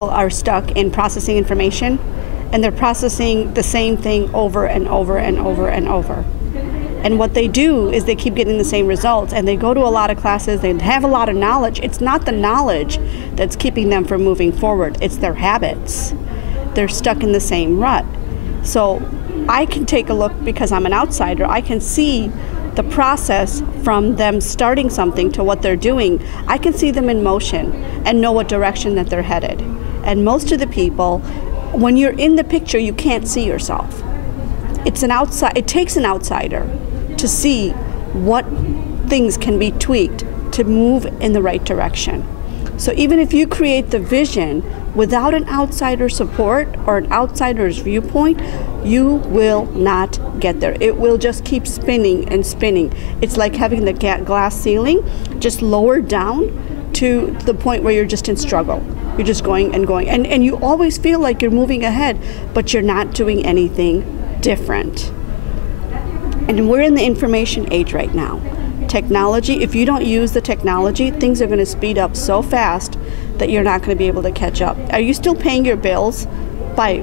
Are stuck in processing information, and they're processing the same thing over and over and over and over. And what they do is they keep getting the same results, and they go to a lot of classes, they have a lot of knowledge. It's not the knowledge that's keeping them from moving forward, it's their habits. They're stuck in the same rut. So I can take a look, because I'm an outsider, I can see the process from them starting something to what they're doing. I can see them in motion and know what direction that they're headed. And most of the people, when you're in the picture, you can't see yourself. It takes an outsider to see what things can be tweaked to move in the right direction. So even if you create the vision without an outsider support or an outsider's viewpoint, you will not get there. It will just keep spinning and spinning. It's like having the glass ceiling just lowered down to the point where you're just in struggle. You're just going and going. And you always feel like you're moving ahead, but you're not doing anything different. And we're in the information age right now. Technology, if you don't use the technology, things are going to speed up so fast that you're not going to be able to catch up. Are you still paying your bills by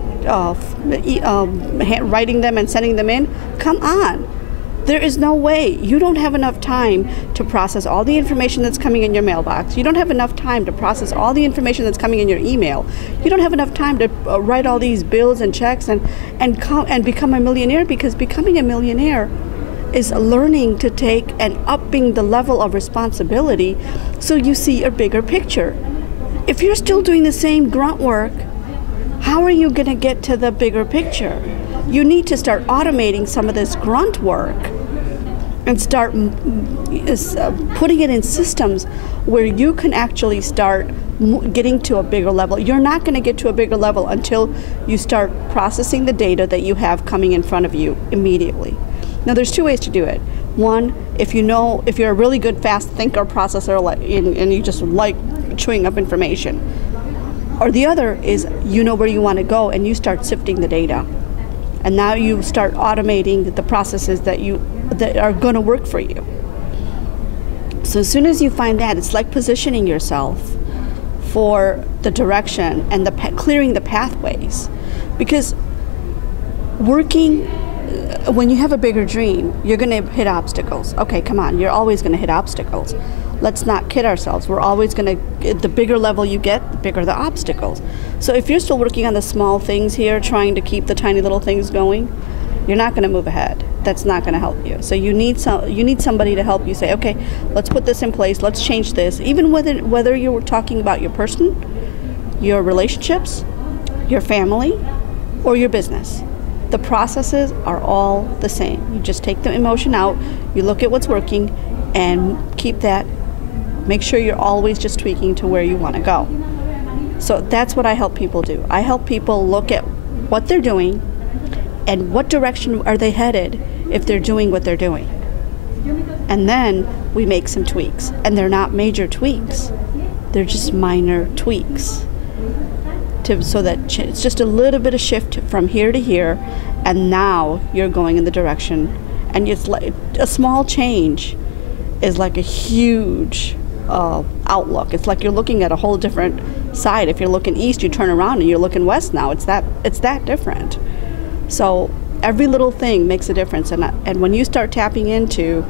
writing them and sending them in? Come on. There is no way. You don't have enough time to process all the information that's coming in your mailbox. You don't have enough time to process all the information that's coming in your email. You don't have enough time to write all these bills and checks and become a millionaire, because becoming a millionaire is learning to take and upping the level of responsibility so you see a bigger picture. If you're still doing the same grunt work, how are you going to get to the bigger picture? You need to start automating some of this grunt work and start putting it in systems where you can actually start getting to a bigger level. You're not going to get to a bigger level until you start processing the data that you have coming in front of you immediately. Now, there's two ways to do it. One, if you're a really good fast thinker processor and you just like chewing up information. Or the other is you know where you want to go and you start sifting the data. And now you start automating the processes that are going to work for you. So as soon as you find that, it's like positioning yourself for the direction and clearing the pathways. Because when you have a bigger dream, you're going to hit obstacles. Okay, come on, you're always going to hit obstacles. Let's not kid ourselves. We're always going to, the bigger level you get, the bigger the obstacles. So if you're still working on the small things here, trying to keep the tiny little things going, you're not going to move ahead. That's not going to help you. So you need somebody to help you say, okay, let's put this in place, let's change this. Even whether you're talking about your person, your relationships, your family, or your business. The processes are all the same. You just take the emotion out, you look at what's working, and keep that. Make sure you're always just tweaking to where you want to go. So that's what I help people do. I help people look at what they're doing and what direction are they headed if they're doing what they're doing. And then we make some tweaks. And they're not major tweaks. They're just minor tweaks. So that it's just a little bit of shift from here to here, and now you're going in the direction. And it's like a small change is like a huge outlook. It's like you're looking at a whole different side. If you're looking east, you turn around and you're looking west now. It's that different. So every little thing makes a difference. And when you start tapping into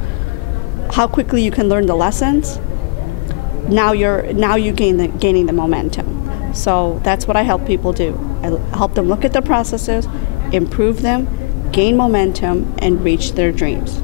how quickly you can learn the lessons, now you're gaining the momentum. So that's what I help people do. I help them look at their processes, improve them, gain momentum, and reach their dreams.